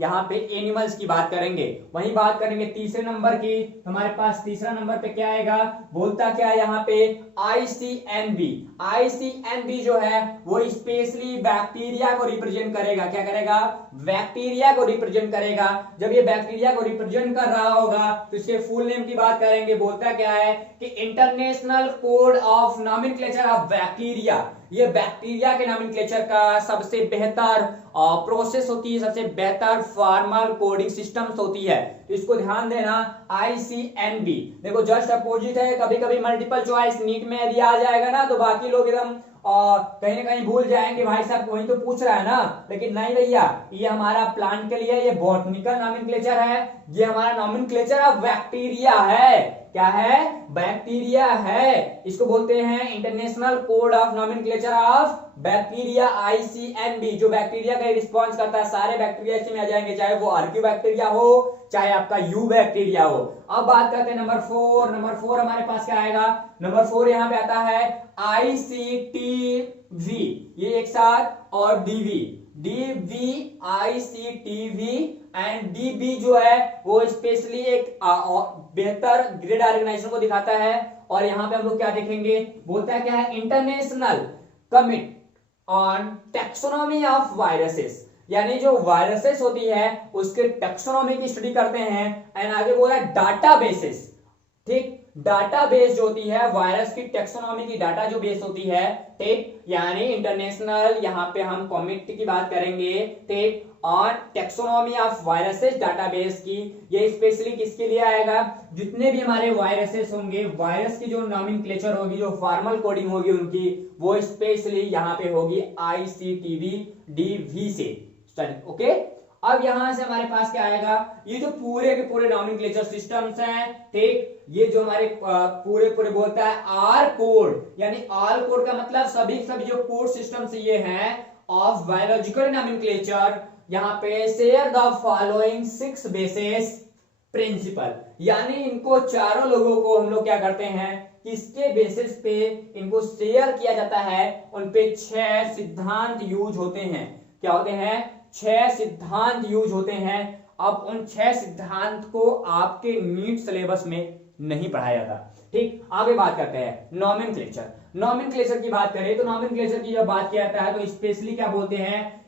यहाँ पे एनिमल्स की बात करेंगे। वही बात करेंगे तीसरे नंबर की, हमारे पास तीसरा नंबर पे क्या आएगा, बोलता क्या है यहाँ पे ICNB, ICNB जो है वो स्पेशली बैक्टीरिया को रिप्रेजेंट करेगा, क्या करेगा, बैक्टीरिया को रिप्रेजेंट करेगा। जब ये बैक्टीरिया को रिप्रेजेंट कर रहा होगा तो इसके फुल नेम की बात करेंगे, बोलता क्या है कि international code of nomenclature of bacteria, ये बैक्टीरिया के नॉमेनक्लेचर का सबसे बेहतर प्रोसेस होती है, सबसे बेहतर फॉर्मल कोडिंग सिस्टम्स होती है, तो इसको ध्यान देना। ICNB देखो जस्ट अपोजिट है, कभी कभी मल्टीपल चॉइस नीट में यदि आ जाएगा ना तो बाकी लोग एकदम कहीं ना कहीं भूल जाएंगे, भाई साहब वही तो पूछ रहा है ना, लेकिन नहीं भैया, ये हमारा प्लांट के लिए ये बॉटनिकल नॉमेनक्लेचर है, ये हमारा नॉमेनक्लेचर ऑफ बैक्टीरिया है, क्या है, बैक्टीरिया है, इसको बोलते हैं international code of nomenclature of bacteria ICNB, जो बैक्टीरिया का रिस्पॉन्स करता है। सारे बैक्टीरिया इसमें आ जाएंगे, चाहे वो आर्क्यू बैक्टीरिया हो चाहे आपका यू बैक्टीरिया हो। अब बात करते हैं नंबर 4, नंबर 4 हमारे पास क्या आएगा, नंबर 4 यहाँ पे आता है ICTV, ये एक साथ, और DV ICTV एंड DB जो है वो स्पेशली एक बेहतर ग्रेड ऑर्गेनाइजेशन को दिखाता है। और यहाँ पे हम लोग क्या देखेंगे, बोलता है क्या है, international commit on taxonomy of viruses, यानी जो वायरसेस होती है उसके टेक्सोनॉमी की स्टडी करते हैं। एंड आगे बोला डाटाबेसेस, ठीक, डाटाबेस जो होती है वायरस की टेक्सोनॉमी की डाटा जो बेस होती है, ठीक, यानी इंटरनेशनल यहाँ पे हम कमिट की बात करेंगे, ठीक, और टेक्सोनॉमी ऑफ वायरसेस डाटाबेस की, ये स्पेशली किसके लिए आएगा, जितने भी हमारे वायरसेस होंगे, वायरस की जो नॉमेनक्लेचर होगी, जो फॉर्मल कोडिंग होगी उनकी, वो स्पेशली यहाँ पे होगी ICTV DV से स्टडी, ओके। अब यहां से हमारे पास क्या आएगा, ये जो पूरे के पूरे नॉमेनक्लेचर सिस्टम्स हैं, ठीक, ये जो हमारे पूरे बोलता है आर कोड, यानी आल कोड का मतलब सभी जो कोड सिस्टम्स ये हैं ऑफ बायोलॉजिकल नॉमेनक्लेचर, यहाँ पे share the following 6 basis principle, यानी इनको चारों लोगों को हम लोग क्या करते हैं, किसके बेसिस पे इनको शेयर किया जाता है, उन पे 6 सिद्धांत यूज होते हैं। क्या होते हैं, 6 सिद्धांत यूज होते हैं। अब उन 6 सिद्धांत को आपके नीट सिलेबस में नहीं पढ़ाया जाता, ठीक। आगे बात करते हैं नॉमेनक्लेचर की बात करें तो नॉमेनक्लेचर की जब बात किया जाता है तो स्पेशली क्या बोलते हैं,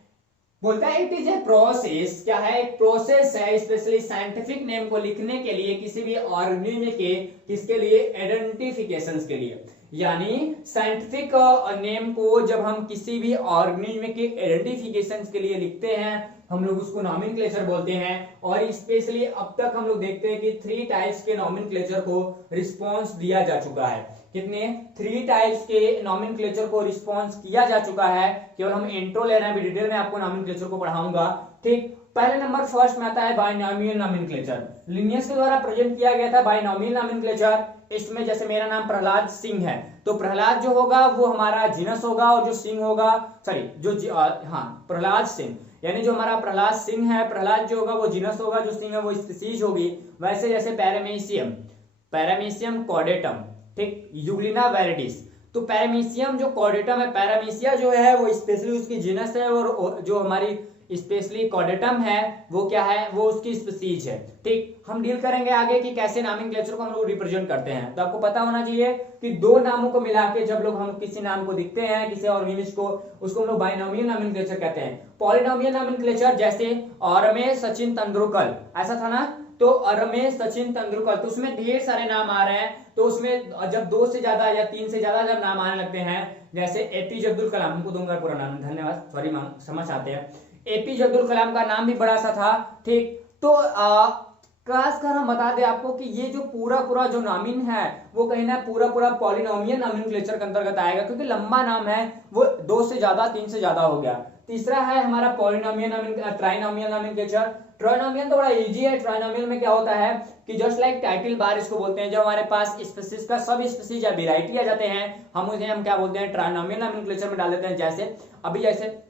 बोलता है इट इज ए प्रोसेस, क्या है, एक प्रोसेस है स्पेशली साइंटिफिक नेम को लिखने के लिए, किसी भी ऑर्गेनिज्म के, किसके लिए, आइडेंटिफिकेशंस के लिए, यानी साइंटिफिक नेम को जब हम किसी भी ऑर्गेनिज्म के आइडेंटिफिकेशंस के लिए लिखते हैं हम लोग उसको नॉमेनक्लेचर बोलते हैं। और स्पेशली अब तक हम लोग देखते हैं कि 3 टाइप्स के नॉमेनक्लेचर को रिस्पॉन्स दिया जा चुका है। कितने, 3 टाइप्स के नॉमेनक्लेचर को रिस्पॉन्स किया जा चुका है। केवल हम इंट्रो ले रहे हैं, डिटेल में आपको नॉमेनक्लेचर को पढ़ाऊंगा, ठीक। पहले नंबर फर्स्ट में आता है बाइनॉमियल नॉमेनक्लेचर, लिनियस के द्वारा प्रेजेंट किया गया था बाइनॉमियल नॉमेनक्लेचर। इसमें जैसे मेरा नाम प्रहलाद सिंह है तो प्रहलाद जो होगा वो हमारा जीनस होगा, और जो सिंह होगा, सॉरी हाँ प्रहलाद सिंह, यानी जो हमारा प्रहलाद सिंह है, प्रहलाद जो होगा वो जीनस होगा, जो सिंह है वो स्पीशीज होगी। वैसे जैसे पैरामीशियम कॉर्डेटम, ठीक, यूग्लिना वैलिडिस, तो पैरामीशियम जो कॉर्डेटम है, पैरामीशिया जो है वो स्पेशली उसकी जीनस है, और जो हमारी स्पेशली कॉर्डेटम है वो क्या है, वो उसकी स्पीसीज है। ठीक, हम डील करेंगे आगे कि कैसे नॉमेनक्लेचर को हम लोग रिप्रेजेंट करते हैं। तो आपको पता होना चाहिए कि दो नामों को मिला के जब लोग हम किसी नाम को दिखते हैं, किसी ऑर्गेनिस्ट को, उसको हम लोग बाइनोमियल नॉमेनक्लेचर कहते हैं। पॉलिनोमियल नॉमेनक्लेचर जैसे रमेश सचिन तेंदुलकर, ऐसा था ना, तो रमेश सचिन तेंदुलकर, तो उसमें ढेर सारे नाम आ रहे हैं। तो उसमें जब 2 से ज्यादा या 3 से ज्यादा जब नाम आने लगते हैं, जैसे एपीजे अब्दुल कलाम, हमको दूंगा पूरा नाम, धन्यवाद, सॉरी समझ आते हैं। एपीजे अब्दुल कलाम का नाम भी बड़ा सा था। ठीक, तो खास कर हम बता दें आपको कि ये जो पूरा जो नामिन है वो कहीं ना पूरा पॉलिनोमियल नॉमेनक्लेचर के अंतर्गत आएगा, क्योंकि लंबा नाम है, वो 2 से ज्यादा 3 से ज्यादा हो गया। तीसरा है हमारा पॉलिनोमियल ट्राइनोमियल नॉमेनक्लेचर। ट्राइनोमियल तो बड़ा इजी है। ट्राइनोमियल में क्या होता है कि जस्ट लाइक टाइटल बार इसको बोलते हैं, जब हमारे पास स्पीसीज का सब स्पीसीज या वेराइटी आ जाते हैं, हम उसे हम क्या बोलते हैं, ट्राइनोमियल नॉमेनक्लेचर में डाल देते हैं। जैसे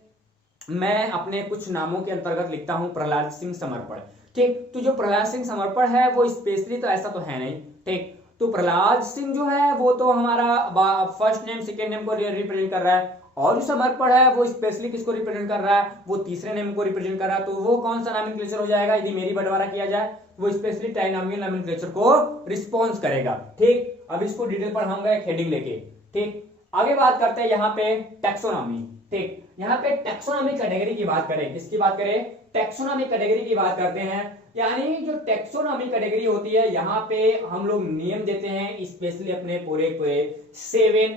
मैं अपने कुछ नामों के अंतर्गत लिखता हूं प्रहलाद सिंह समर्पण। ठीक, तो जो प्रहलाद सिंह समर्पण है वो स्पेशली तो ऐसा तो है नहीं। ठीक, तो प्रहलाद सिंह जो है वो तो हमारा फर्स्ट नेम सेकेंड नेम को रिप्रेजेंट कर रहा है, और जो समर्पण है वो स्पेशली किसको रिप्रेजेंट कर रहा है, वो तीसरे नेम को रिप्रेजेंट कर रहा है। तो वो कौन सा नॉमेनक्लेचर हो जाएगा, यदि मेरी बंटवारा किया जाए, वो स्पेशली ट्राइनोमियल नॉमेनक्लेचर को रिस्पॉन्स करेगा। ठीक, अब इसको डिटेल पढ़ाऊंगा एक हेडिंग लेके। ठीक, आगे बात करते हैं यहाँ पे टैक्सोनॉमी। ठीक, यहाँ पे टैक्सोनॉमी कैटेगरी की बात करें, किसकी बात करें, टैक्सोनॉमी कैटेगरी की बात करते हैं। यानी जो टैक्सोनॉमी कैटेगरी होती है, यहाँ पे हम लोग नियम देते हैं स्पेशली अपने पूरे 7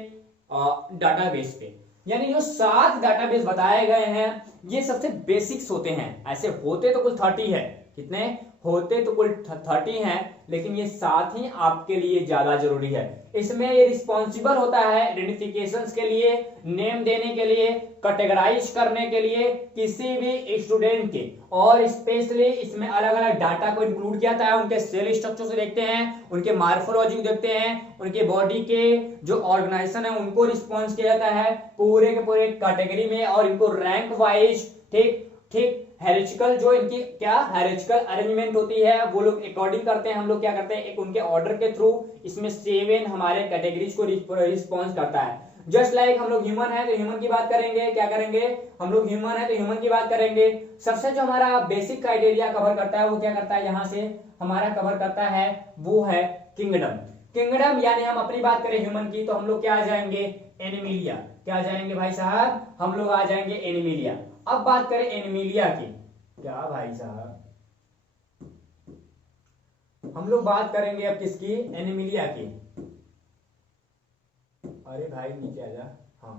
डाटाबेस पे। यानी जो 7 डाटाबेस बताए गए हैं ये सबसे बेसिक्स होते हैं। ऐसे होते तो कुल 30 है, कितने होते तो कुल 30 हैं, लेकिन ये 7 ही आपके लिए ज्यादा जरूरी है। इसमें ये रिस्पॉन्सिबल होता है आइडेंटिफिकेशंस के लिए, नेम देने के लिए, कैटेगराइज करने के लिए किसी भी स्टूडेंट के, और स्पेशली इसमें अलग अलग डाटा को इंक्लूड किया जाता है। उनके सेल स्ट्रक्चर से देखते हैं, उनके मार्फोलॉजी को देखते हैं, उनके बॉडी के जो ऑर्गेनाइजेशन है उनको रिस्पॉन्स किया जाता है पूरे के पूरे कैटेगरी में, और इनको रैंक वाइज ठीक हायरार्चिकल जो इनकी क्या हायरार्चिकल अरेंजमेंट होती है वो लोग अकॉर्डिंग करते हैं। हम लोग क्या करते हैं, एक उनके ऑर्डर के थ्रू इसमें 7 हमारे कैटेगरीज को रिस्पॉन्स करता है। जस्ट लाइक हम लोग ह्यूमन है तो ह्यूमन की बात करेंगे, क्या करेंगे, हम लोग ह्यूमन है तो ह्यूमन की बात करेंगे। सबसे जो हमारा बेसिक क्राइटेरिया कवर करता है वो क्या करता है, यहाँ से हमारा कवर करता है वो है किंगडम। किंगडम यानी हम अपनी बात करें ह्यूमन की तो हम लोग क्या आ जाएंगे, एनिमिलिया। क्या आ जाएंगे भाई साहब, हम लोग आ जाएंगे एनिमिलिया। अब बात करें एनिमिलिया की, क्या भाई साहब, हम लोग बात करेंगे अब किसकी, एनिमिलिया की। अरे भाई नीचे आ जा। हाँ,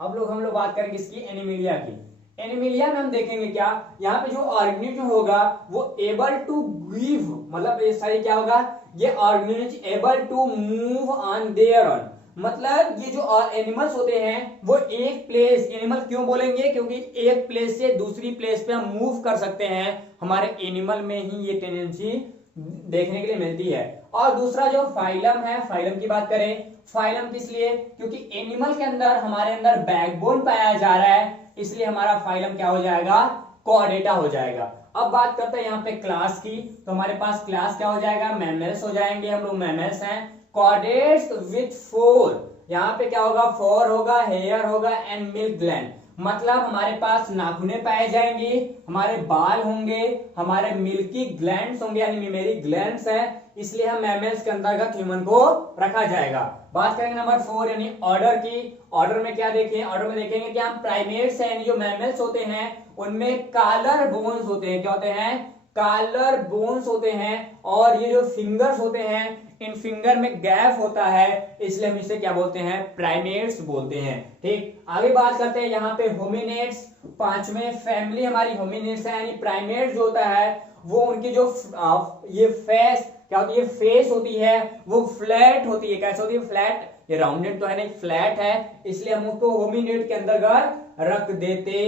अब हम लोग बात करेंगे किसकी, एनिमिलिया की। एनिमिलिया में हम देखेंगे क्या, यहाँ पे जो ऑर्गेनिज्म होगा वो एबल टू गिव, मतलब ये सही क्या होगा, ये organism able to move on there on, मतलब ये जो एनिमल्स होते हैं वो एक प्लेस, एनिमल क्यों बोलेंगे, क्योंकि एक प्लेस से दूसरी प्लेस पे हम मूव कर सकते हैं। हमारे एनिमल में ही ये टेंडेंसी देखने के लिए मिलती है। और दूसरा जो फाइलम है, फाइलम की बात करें, फाइलम किस लिए, क्योंकि एनिमल के अंदर हमारे अंदर बैकबोन पाया जा रहा है, इसलिए हमारा फाइलम क्या हो जाएगा, कॉर्डेटा हो जाएगा। अब बात करते हैं यहाँ पे क्लास की, तो हमारे पास क्लास क्या हो जाएगा, मैमल्स हो जाएंगे, हम लोग मैमल्स हैं। कॉर्डेट्स विथ 4, यहाँ पे क्या होगा, 4 होगा, हेयर होगा एंड मिल्क ग्लैंड, मतलब हमारे पास नाखूने पाए जाएंगे, हमारे बाल होंगे, हमारे मिल्की ग्लैंड्स होंगे यानी मेमरी ग्लैंड्स हैं, इसलिए हम मैमल्स के अंतर्गत ह्यूमन को रखा जाएगा। बात करेंगे नंबर 4 यानी ऑर्डर की। ऑर्डर में क्या देखें, ऑर्डर में देखेंगे कि हम प्राइमेट्स हैं, जो मैमल्स होते हैं उनमें कॉलर बोन्स होते हैं, क्या होते हैं, कॉलर बोन्स होते हैं, और ये जो फिंगर्स होते हैं इन फिंगर में गैप होता है, इसलिए हम इसे क्या बोलते हैं, प्राइमेट्स बोलते हैं। ठीक, आगे बात करते हैं यहाँ पे होमिनेट्स, 5वें फैमिली हमारी होमिनेट्स है, यानी प्राइमेट्स जो होता है वो उनकी जो ये फेस क्या होती है, फेस होती है वो फ्लैट होती है। कैसे होती है, फ्लैट, ये राउंडेड तो है नहीं, फ्लैट है, इसलिए हम उसको होमिनेट के अंतर्गत रख देते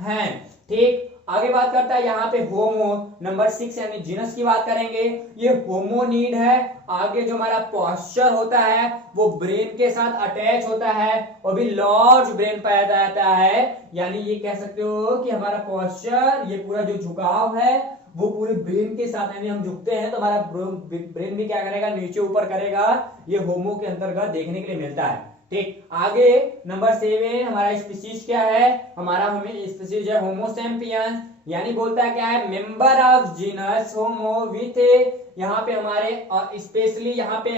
हैं। ठीक, आगे बात करता है यहाँ पे होमो, नंबर 6 यानी जीनस की बात करेंगे। ये होमोनीड है। आगे जो हमारा पोस्चर होता है वो ब्रेन के साथ अटैच होता है, और भी लार्ज ब्रेन पाया जाता है, यानी ये कह सकते हो कि हमारा पोस्चर, ये पूरा जो झुकाव है वो पूरे ब्रेन के साथ, यानी हम झुकते हैं तो हमारा ब्रेन भी क्या करेगा, नीचे ऊपर करेगा, ये होमो के अंतर्गत देखने के लिए मिलता है। ठीक, आगे नंबर 7 हमारा स्पीशीज क्या है, हमारा स्पीशीज है होमो सैपियंस, यानी बोलता है क्या है, member of genus homo with यहाँ पे हमारे स्पेशली यहाँ पे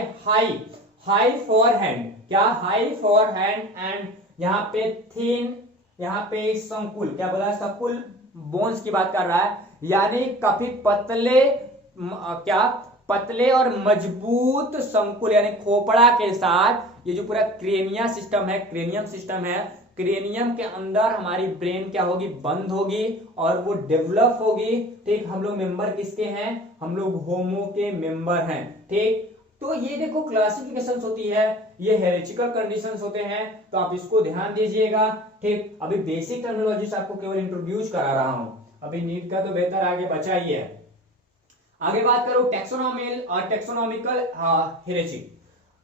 हाई फॉर हैंड, क्या हाई फॉर हैंड एंड यहाँ पे थिन, यहाँ पे संकुल, क्या बोला, संकुल बोन्स की बात कर रहा है, यानी काफी पतले क्या पतले और मजबूत संकुल यानी खोपड़ा के साथ ये जो पूरा क्रेनिया सिस्टम है, क्रेनियम सिस्टम है, क्रेनियम के अंदर हमारी ब्रेन क्या होगी, बंद होगी और वो डेवलप होगी। ठीक, हम लोग मेंबर किसके हैं, हम लोग होमो के मेंबर हैं। ठीक, तो ये देखो क्लासिफिकेशंस होती है, ये हेरेचिकल कंडीशंस होते हैं, तो आप इसको ध्यान दीजिएगा। ठीक, अभी बेसिक टर्मिनोलॉजीज आपको केवल इंट्रोड्यूस करा रहा हूं, अभी नीट का तो बेहतर आगे बचा ही है। आगे बात करो टेक्सोनोमिकल और टेक्सोनोमिकल हेरेची।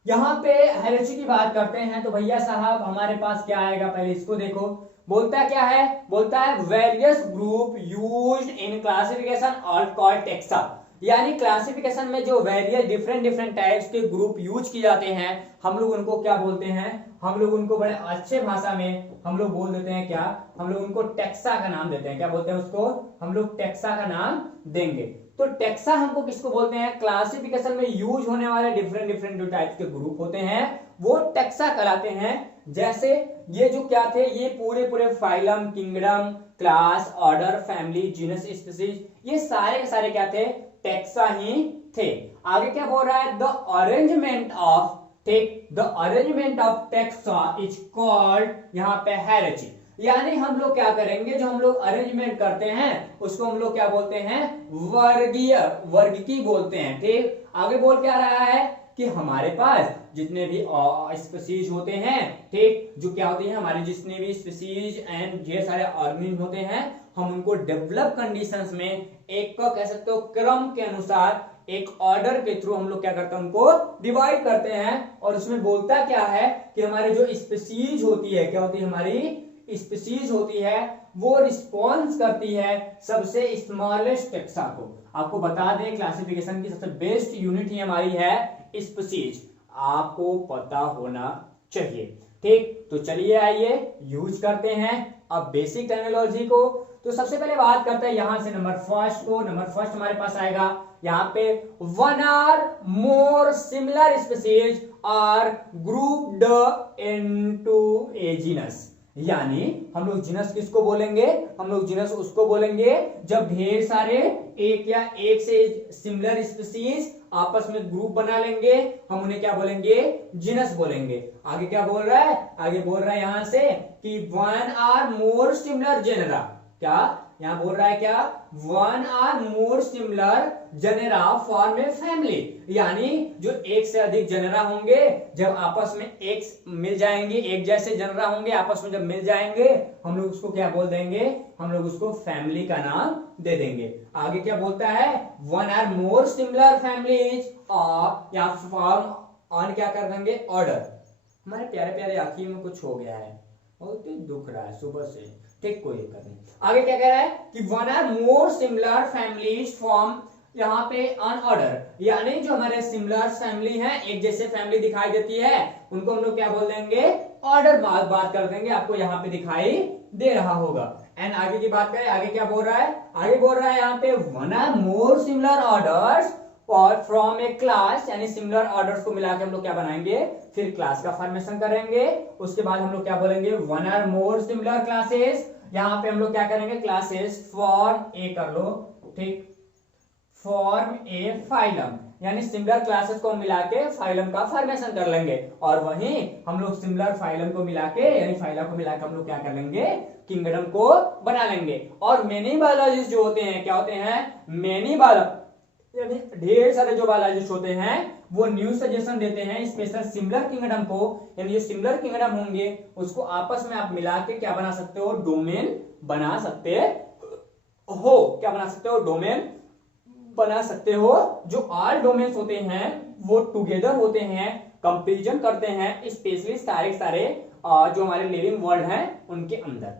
यहाँ पे हेरेची की बात करते हैं तो भैया साहब हमारे पास क्या आएगा, पहले इसको देखो, बोलता क्या है, बोलता है various group used in classification और कॉल्ड टेक्सा, यानी क्लासिफिकेशन में जो वेरियस डिफरेंट टाइप्स के ग्रुप यूज किए जाते हैं हम लोग उनको क्या बोलते हैं, हम लोग उनको बड़े अच्छे भाषा में हम लोग बोल देते हैं क्या, हम लोग उनको टेक्सा का नाम देते हैं, क्या बोलते हैं उसको, हम लोग टेक्सा का नाम देंगे। तो टेक्सा हमको किसको बोलते हैं, क्लासिफिकेशन में यूज होने वाले डिफरेंट जो टाइप्स के ग्रुप होते हैं वो टेक्सा कहलाते हैं। जैसे ये जो क्या थे, ये पूरे phylum, kingdom, class, order, family, genus, species, ये सारे के सारे क्या थे, टेक्सा ही थे। आगे क्या बोल रहा है, द अरेंजमेंट ऑफ, ठीक, the arrangement of taxa is called यहाँ पे हायरार्ची, यानी हम लोग क्या करेंगे, जो हम लोग अरेंजमेंट करते हैं उसको हम लोग क्या बोलते हैं, वर्गीकी बोलते हैं। ठीक, आगे बोल क्या रहा है कि हमारे पास जितने भी स्पीशीज होते हैं, ठीक, जो क्या होती है हमारे जितने भी स्पीशीज एंड ढेर सारे ऑर्गेनिज्म होते हैं, हम उनको डेवलप कंडीशंस में एक का कह सकते हो क्रम के अनुसार एक ऑर्डर के थ्रू हम लोग क्या करते हैं, उनको डिवाइड करते हैं। और उसमें बोलता क्या है कि हमारे जो स्पीशीज होती है, क्या होती है, हमारी स्पीशीज होती है वो रिस्पॉन्स करती है सबसे स्मॉलेस्ट टेक्सा को। आपको बता दें क्लासिफिकेशन की सबसे बेस्ट यूनिट ही हमारी है स्पीशीज, आपको पता होना चाहिए। ठीक, तो चलिए आइए यूज करते हैं अब बेसिक टर्मिनोलॉजी को। तो सबसे पहले बात करते हैं यहां से नंबर फर्स्ट को। नंबर फर्स्ट हमारे पास आएगा यहाँ पे, one or more similar species are grouped into a genus, यानी हम लोग जीनस किसको बोलेंगे, हम लोग जीनस उसको बोलेंगे जब ढेर सारे एक या एक से सिमिलर स्पीशीज आपस में ग्रुप बना लेंगे, हम उन्हें क्या बोलेंगे, जीनस बोलेंगे। आगे क्या बोल रहा है, आगे बोल रहा है यहां से कि one or more similar genera, क्या यहां बोल रहा है, क्या one or more similar genera form a family, यानी जो एक से अधिक जेनेरा होंगे जब आपस में एक मिल जाएंगे, एक जैसे जेनेरा होंगे आपस में जब मिल जाएंगे हम लोग उसको क्या बोल देंगे, हम लोग उसको फैमिली का नाम दे देंगे। आगे क्या बोलता है, one or more similar families और या फॉर्म ऑन क्या कर देंगे, ऑर्डर। हमारे प्यारे प्यारे आंखों में कुछ हो गया है, बहुत ही दुख रहा है सुबह से, ठीक, कोई दिक्कत नहीं। आगे क्या कह रहा है कि one or more similar families form यहाँ पे ऑन ऑर्डर, यानी जो हमारे सिमिलर फैमिली है, एक जैसे फैमिली दिखाई देती है उनको हम लोग क्या बोल देंगे, ऑर्डर बात कर देंगे, आपको यहाँ पे दिखाई दे रहा होगा। एंड आगे की बात करें, आगे क्या बोल रहा है, आगे बोल रहा है यहाँ पे one or more similar orders और फ्रॉम ए क्लास, यानी सिमिलर ऑर्डर्स को मिला के हम लोग क्या बनाएंगे, फिर क्लास का फॉर्मेशन करेंगे। उसके बाद हम लोग क्या बोलेंगे, one or more similar classes, यहाँ पे हम लोग क्या करेंगे, क्लासेस फॉर्म ए कर लो, ठीक, फॉर्म ए फाइलम, यानी सिमिलर क्लासेस को मिला के फाइलम का फॉर्मेशन कर लेंगे। और वहीं हम लोग सिमिलर फाइलम को मिला के यानी फाइला को मिला के हम लोग क्या कर लेंगे, किंगडम को बना लेंगे। और मेनी बायोलॉजिस्ट जो होते हैं क्या होते हैं, मेनी बायोलॉजी यानी ढेर सारे जो बायोलॉजिस्ट होते हैं वो न्यू सजेशन देते हैं स्पेशल सिमिलर किंगडम को, यानी जो सिमिलर किंगडम होंगे उसको आपस में आप मिला के क्या बना सकते हो, डोमेन बना सकते हो, क्या बना सकते हो, डोमेन बना सकते हो। जो ऑल डोमेन्स होते हैं वो टुगेदर होते हैं, कंपैरिजन करते हैं स्पेशली सारे जो हमारे लिविंग वर्ल्ड हैं उनके अंदर।